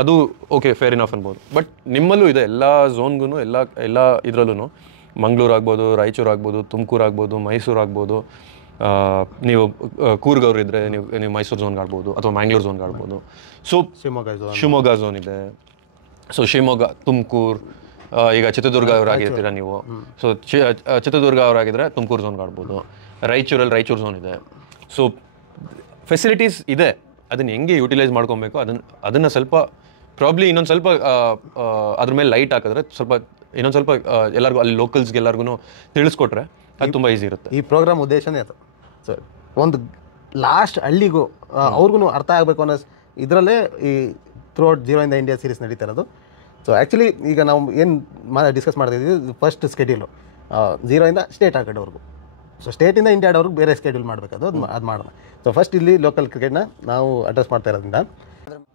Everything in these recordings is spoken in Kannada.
ಅದು ಓಕೆ ಫೇರ್ ಇನಫ್ ಅನ್ಬೋದು. ಬಟ್ ನಿಮ್ಮಲ್ಲೂ ಇದೆ, ಎಲ್ಲ ಝೋನ್ಗೂ ಎಲ್ಲ ಇದರಲ್ಲೂ ಮಂಗಳೂರು ಆಗ್ಬೋದು, ರಾಯಚೂರು ಆಗ್ಬೋದು, ತುಮಕೂರು ಆಗ್ಬೋದು, ಮೈಸೂರು ಆಗ್ಬೋದು, ನೀವು ಕೂರ್ಗವ್ರು ಇದ್ದರೆ ನೀವು ಮೈಸೂರು ಝೋನ್ಗೆ ಆಡ್ಬೋದು ಅಥವಾ ಮ್ಯಾಂಗ್ಳೂರು ಝೋನ್ಗೆ ಆಡ್ಬೋದು. ಸೊ ಶಿವಮೊಗ್ಗ ಝೋನ್ ಇದೆ. ಸೊ ಶಿವಮೊಗ್ಗ, ತುಮಕೂರು, ಈಗ ಚಿತ್ರದುರ್ಗ ಅವರಾಗಿರ್ತೀರ ನೀವು. ಸೊ ಚಿತ್ರದುರ್ಗ ಅವರಾಗಿದ್ದರೆ ತುಮಕೂರು ಝೋನ್ಗೆ ಆಡ್ಬೋದು. ರಾಯಚೂರಲ್ಲಿ ರಾಯಚೂರು ಝೋನ್ ಇದೆ. ಸೊ ಫೆಸಿಲಿಟೀಸ್ ಇದೆ, ಅದನ್ನು ಹೆಂಗೆ ಯೂಟಿಲೈಸ್ ಮಾಡ್ಕೊಬೇಕು ಅದನ್ನು ಸ್ವಲ್ಪ ಪ್ರಾಬ್ಲಿ ಇನ್ನೊಂದು ಸ್ವಲ್ಪ ಅದ್ರ ಮೇಲೆ ಲೈಟ್ ಹಾಕಿದ್ರೆ ಸ್ವಲ್ಪ ಇನ್ನೊಂದು ಸ್ವಲ್ಪ ಎಲ್ಲರಿಗೂ ಅಲ್ಲಿ ಲೋಕಲ್ಸ್ಗೆ ಎಲ್ಲರಿಗೂ ತಿಳಿಸ್ಕೊಟ್ರೆ ಅದು ತುಂಬ ಈಸಿ ಇರುತ್ತೆ. ಈ ಪ್ರೋಗ್ರಾಮ್ ಉದ್ದೇಶನೇ ಅದು ಸರ್, ಒಂದು ಲಾಸ್ಟ್ ಹಳ್ಳಿಗೂ ಅವ್ರಿಗೂ ಅರ್ಥ ಆಗಬೇಕು ಅನ್ನೋ ಇದರಲ್ಲೇ ಈ ಥ್ರೂಔಟ್ ಜೀರೋ ಇಂದ ಇಂಡಿಯಾ ಸೀರೀಸ್ ನಡೀತಾ ಇರೋದು. ಸೊ ಆ್ಯಕ್ಚುಲಿ ಈಗ ನಾವು ಏನು ಡಿಸ್ಕಸ್ ಮಾಡ್ತಿದ್ವಿ, ಫಸ್ಟ್ ಸ್ಕೆಡ್ಯೂಲು ಜೀರೋಯಿಂದ ಸ್ಟೇಟ್ ಆಡೋವರೆಗೂ. ಸೊ ಸ್ಟೇಟಿಂದ ಇಂಡಿಯಾ ಆಡೋರ್ಗೆ ಬೇರೆ ಸ್ಕೆಡ್ಯೂಲ್ ಮಾಡಬೇಕು, ಅದು ಮಾಡೋಣ. ಸೊ ಫಸ್ಟ್ ಇಲ್ಲಿ ಲೋಕಲ್ ಕ್ರಿಕೆಟ್ನ ನಾವು ಅಡ್ರೆಸ್ ಮಾಡ್ತಾ ಇರೋದ್ರಿಂದ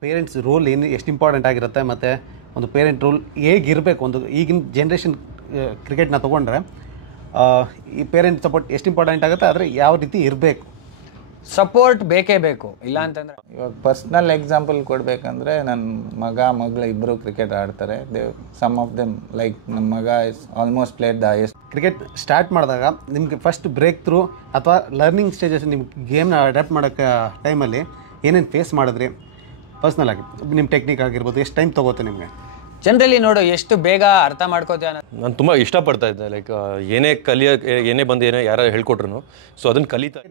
ಪೇರೆಂಟ್ಸ್ ರೋಲ್ ಎಷ್ಟು ಇಂಪಾರ್ಟೆಂಟ್ ಆಗಿರುತ್ತೆ, ಮತ್ತು ಒಂದು ಪೇರೆಂಟ್ ರೋಲ್ ಹೇಗಿರಬೇಕು. ಒಂದು ಈಗಿನ ಜನ್ರೇಷನ್ ಕ್ರಿಕೆಟ್ನ ತೊಗೊಂಡ್ರೆ ಈ ಪೇರೆಂಟ್ ಸಪೋರ್ಟ್ ಎಷ್ಟು ಇಂಪಾರ್ಟೆಂಟ್ ಆಗುತ್ತೆ, ಆದರೆ ಯಾವ ರೀತಿ ಇರಬೇಕು, ಸಪೋರ್ಟ್ ಬೇಕೇ ಬೇಕು. ಇಲ್ಲ ಅಂತಂದರೆ ಇವಾಗ ಪರ್ಸ್ನಲ್ ಎಕ್ಸಾಂಪಲ್ ಕೊಡಬೇಕಂದ್ರೆ ನನ್ನ ಮಗಳು ಇಬ್ಬರು ಕ್ರಿಕೆಟ್ ಆಡ್ತಾರೆ. ಸಮ್ ಆಫ್ ದೆಮ್ ಲೈಕ್ ನಮ್ಮ ಮಗ is almost played the highest. Cricket start ಮಾಡಿದಾಗ ನಿಮಗೆ ಫಸ್ಟ್ ಬ್ರೇಕ್ ಥ್ರೂ ಅಥವಾ ಲರ್ನಿಂಗ್ ಸ್ಟೇಜಸ್ ನಿಮ್ಮ ಗೇಮ್ನ ಅಡ್ಯಾಪ್ಟ್ ಮಾಡೋಕ್ಕೆ ಟೈಮಲ್ಲಿ ಏನೇನು ಫೇಸ್ ಮಾಡಿದ್ರಿ ಪರ್ಸ್ನಲ್ ಆಗಿ, ನಿಮ್ಮ ಟೆಕ್ನಿಕ್ ಆಗಿರ್ಬೋದು, ಎಷ್ಟು ಟೈಮ್ ತೊಗೋತೆ ನಿಮಗೆ? ಜನರಲಿ ನೋಡು ಎಷ್ಟು ಬೇಗ ಅರ್ಥ ಮಾಡ್ಕೋತೀವಿ ಅನ್ನೋದು. ನಾನು ತುಂಬ ಇಷ್ಟಪಡ್ತಾ ಇದ್ದೆ, ಲೈಕ್ ಏನೇ ಬಂದು ಯಾರು ಹೇಳ್ಕೊಟ್ರು ಸೊ ಅದನ್ನು ಕಲಿತಾ.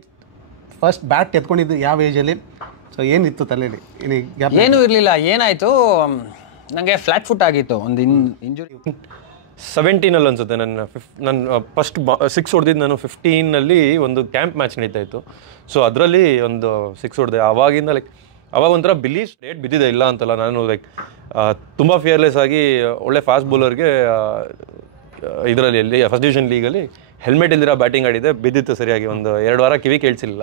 ಫಸ್ಟ್ ಬ್ಯಾಟ್ ಎತ್ಕೊಂಡಿದ್ದು ಯಾವ ಏಜಲ್ಲಿ? ಸೊ ಏನಿತ್ತು ತಲೆಯಲ್ಲಿ? ಏನೂ ಇರಲಿಲ್ಲ. ಏನಾಯಿತು, ನನಗೆ ಫ್ಲ್ಯಾಟ್ ಫುಟ್ ಆಗಿತ್ತು, ಒಂದು ಇಂಜುರಿ. 17 ಅನ್ಸುತ್ತೆ. ನನ್ನ ಫಸ್ಟ್ 6 ಹೊಡೆದಿದ್ದು ನಾನು 15 ಒಂದು ಕ್ಯಾಂಪ್ ಮ್ಯಾಚ್ ನಡೀತಾ ಇತ್ತು. ಸೊ ಅದರಲ್ಲಿ ಒಂದು 6 ಹೊಡೆದೆ. ಆವಾಗಿಂದ ಅವಾಗ ಒಂಥರ ಬಿಲಿ ಸ್ಟೇಟ್ ಬಿದ್ದಿದೆ, ಇಲ್ಲ ಅಂತಲ್ಲ. ನಾನು ತುಂಬ ಫಿಯರ್ಲೆಸ್ ಆಗಿ ಒಳ್ಳೆ ಫಾಸ್ಟ್ ಬೌಲರ್ಗೆ ಇದರಲ್ಲಿ ಫಸ್ಟ್ ಡಿವಿಷನ್ ಲೀಗಲ್ಲಿ ಹೆಲ್ಮೆಟ್ ಇಲ್ದಿರ ಬ್ಯಾಟಿಂಗ್ ಆಡಿದೆ. ಬಿದ್ದಿತ್ತು ಸರಿಯಾಗಿ, ಒಂದು 2 ವಾರ ಕಿವಿ ಕೇಳಿಸಿಲ್ಲ.